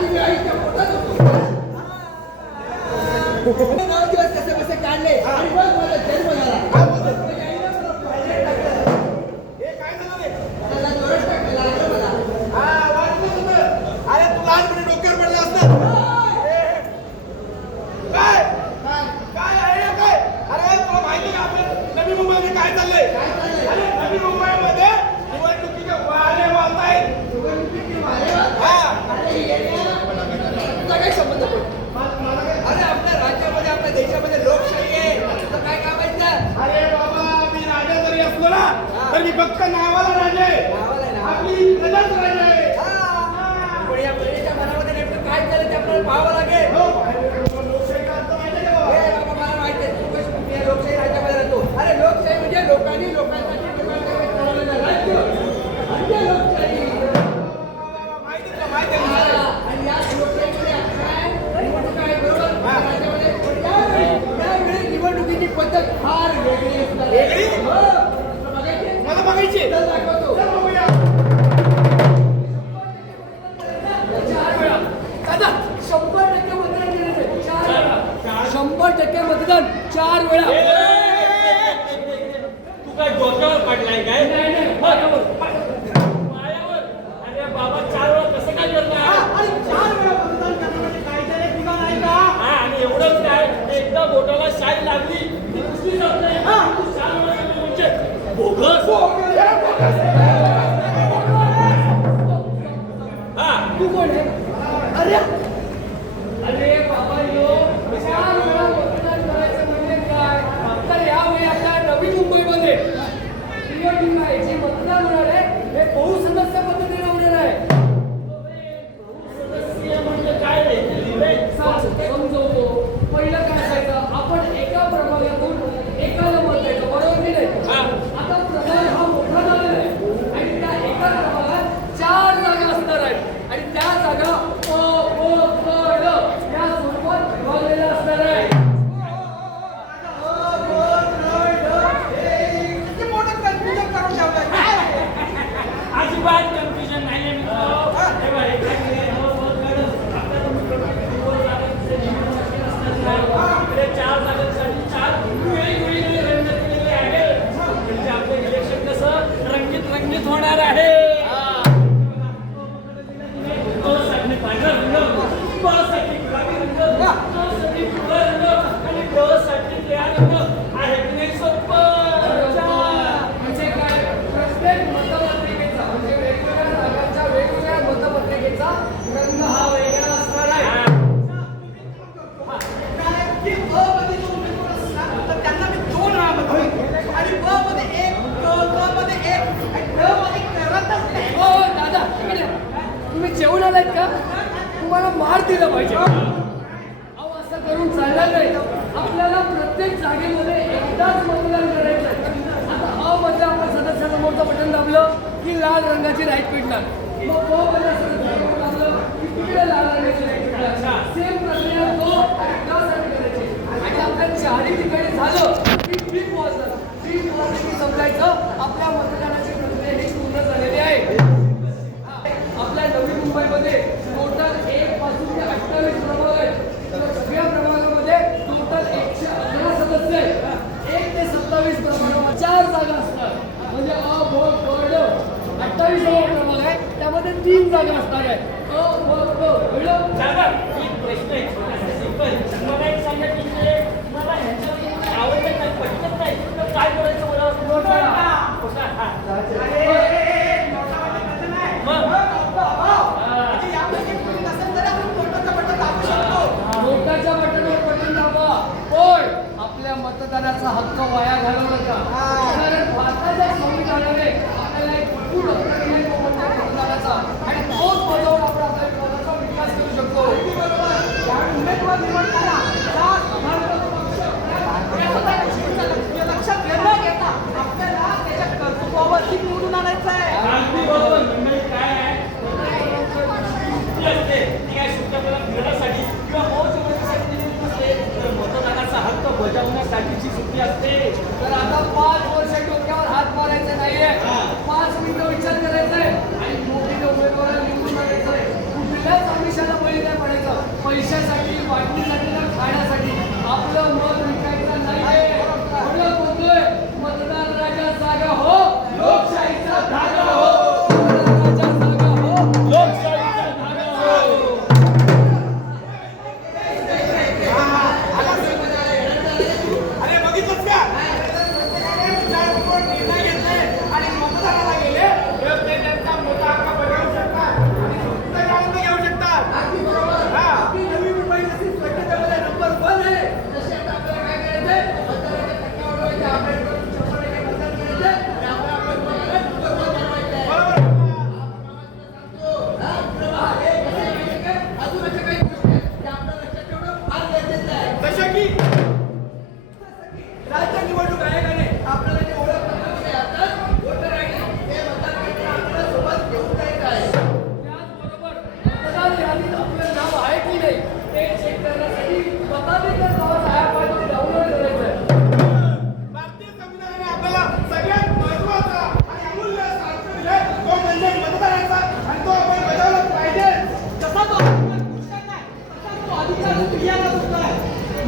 मी आईच्या पोटात होतो. 9 दिवस कसे कसे काढले आणि मग माझा जन्म झाला. माझ्या आईनं मला पाहिजे टाकलं. हे काय झालं रे? त्याला जोरात टाकलं, लागलं मला. वाटलं तुझं. अरे तू लहानपणी डोक्यावर पडला असता. काय काय आहे हे काय? अरे तुला माहिती का आपलं नवी मुंबईमध्ये काय चाललंय? अरे नवी मुंबईमध्ये निवडणुकीचे वारे वाहत आहेत. निवडणुकीचे वारे वाहत हा. अरे येड्या. तुझा काय संबंध पण? अरे आपल्या राज्यामध्ये आपल्या देशामध्ये लोकशाही आहे. तुझं काय काम आहे इथं? अरे बाबा मी राजा जरी असलो ना तर मी फक्त नावाला राजा आहे. नावाला आहे ना? आपली प्रजाच राजा आहे. पण या प्रजेच्या मनामध्ये नेमकं काय झालं ते आपल्याला पाहावं लागेल. हो, लोकशाहीचा अर्थ माहिती आहे का बाबा? हे बाबा मला माहिती आहे तू कशी कुठल्या लोकशाही राज्यामध्ये राहतो. अरे लोकशाही म्हणजे लोकांनी लोकांसाठी लोकांकडे चालवलेलं राज्य म्हणजे लोकशाही. माहिती आहे, माहिती आहे मला. आणि या लोकशाहीमध्ये काय निवडणूक आहे बरोबर. राज्यामध्ये त्यावेळी निवडणुकीची पद्धत फार वेगळी असणार आहे. वेगळी? हो. तुला बघायची आहे? मला बघायची. चल दाखवतो. चल बघूया. 4 वेळा. दादा 100% मतदान केलं ते. 4 वेळा. 100% मतदान 4 वेळा. तू काय डोक्यावर पडलाय काय? नाही, नाही, पायावर. पायावर? अरे बाबा 4 वेळा कसं काय करणार? अरे 4 वेळा मतदान करण्यामध्ये काहीतरी ठिकाण आहे का? हा आणि एवढंच काय एकदा बोटाला शाई लागली की दुसरी जात नाही. तू 4 वेळा केलं म्हणजे बोगस. हा तू कोण आहे? अरे अरे बाबा यो 4 वेळा मतदान करायचं म्हणजे काय? तर यावेळी आता नवी मुंबईमध्ये निवडणूक आहे जी मतदान होणार आहे हे बहुसदस्य पद्धतीने होणार आहे. सदस्य म्हणजे काय रे? समजवतो. पहिलं काय असायचं आपण एका प्रभागातून एकाला मत द्यायचं बरोबर की नाही. हा. आता प्रभाग हा मोठा झालेला आहे आणि त्या एका प्रभागात 4 जागा असणार आहेत आणि त्या जागा या स्वरूपात विभागलेल्या असणार आहे. किती मोठं कन्फ्युजन करून ठेवलंय. काय? अजिबात कन्फ्युजन नाहीये मित्र. हे बघ, हे काय आहे, हो, हो, कळलं. आपल्याला निवड जागांचे निवडणूक शक्य नसतात काय? इकडे 4 जागांसाठी 4 वेगवेगळे रंग केलेले आहेत. म्हणजे आपलं इलेक्शन कसं रंगीत होणार आहे. क साठी पांढरा रंग, प साठी गुलाबी रंग, क साठी पिवळा रंग आणि ड साठी निळा रंग आहे की नाही सोपं? म्हणजे काय प्रत्येक मतपत्रिकेचा म्हणजे वेगवेगळ्या जागांच्या वेगवेगळ्या मतपत्रिकेचा रंग हा वेगळा असणार आहे. की अ मध्ये जो उमेदवार असला तर त्यांना मी 2 वेळा मत देईन. आणि ब मध्ये 1, क मध्ये 1 आणि ड मध्ये करतच नाही. हो दादा इकडे या. तुम्ही जेवण आलात का? तुम्हाला मार दिला पाहिजे. अहो असं करून चालणार नाही. आपल्याला प्रत्येक जागेमध्ये एकदाच मतदान करायचं आहे. आता अ मध्ये आपण सदस्यासमोरचं बटन दाबलं की लाल रंगाची लाईट पेटणार. मग ब मध्ये सदस्याचं बटन दाबलं की तिकडे लाल रंगाची लाईट पेटणार. सेम प्रक्रिया ब आणि ड साठी करायची. आणि आपल्या 4ही ठिकाणी झालं की बीप वाजणार. बीप वाजलं की समजायचं आपल्या मतदानाची प्रक्रिया ही पूर्ण झालेली आहे. आपल्या नवी मुंबईमध्ये टोटल 1 पासून ते 28 प्रभाग आहेत. तर सगळ्या प्रभागामध्ये टोटल 111 सदस्य आहेत. 1 ते 27 प्रभागामध्ये 4 जागा असतात. म्हणजे अ ब क ड 28 प्रभाग आहे त्यामध्ये 3 जागा असणार आहेत. अ ब क कळलं? दादा, एक प्रश्न आहे छोटासा सिंपल. मला एक सांगा की ते मला ह्याच्यात आवडलं नाही, पटलं नाही, तर काय करायचं मला? नोटा. खोटा, हा. अरे नोटामध्ये कसं नाही. मग? म्हणजे यापैकी कोणी नसेल तर आपण नोटाचं बटन दाबू शकतो. नोटाच्या बटनावर बटन दाबा. पण आपल्या मतदानाचा हक्क वाया घालवू नका. कारण भारताच्या संविधानाने आपल्याला एक भरपूर हक्क दिले तो म्हणजे मतदानाचा आणि तोच बजावून आपण आपल्या विकासाचा विकास करू शकतो. या उमेदवार निवडताना या समाजवादी पक्ष या भारताच्या गोष्टींचं लक्षात न घेता आपल्याला त्याच्या कर्तृत्वावरती निवडून आणायचं आहे. अगदी बरोबर. म्हणजे काय आहे? सुट्टी असते. ती काय सुट्टी आपल्याला फिरण्यासाठी किंवा मौज मस्तीसाठी दिलेली नसते. तर मतदानाचा हक्क बजावण्यासाठीची सुट्टी असते. तर आता 5 वर्ष डोक्यावर हात मारायचा नाहीये. 5 मिनिटं विचार करायचा आहे आणि मोठे उमेदवार निवडून आणायचं आहे. कुठल्याच आमिषाला बळी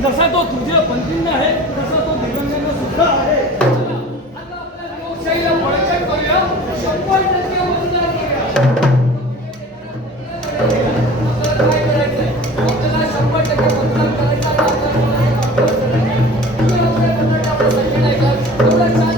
जसा तो तुझ्या पंथींना आहे तसा तो दिव्यांगांना सुद्धा आहे. आता आपल्या लोकशाहीला बळकट करूया, 100% मतदान करूया. आपल्याला काय करायचंय? आपल्याला 100% मतदान करायचं आहे. आपल्याला तुम्ही आपल्या कर्नाटकात संख्या नाही का? एवढा छान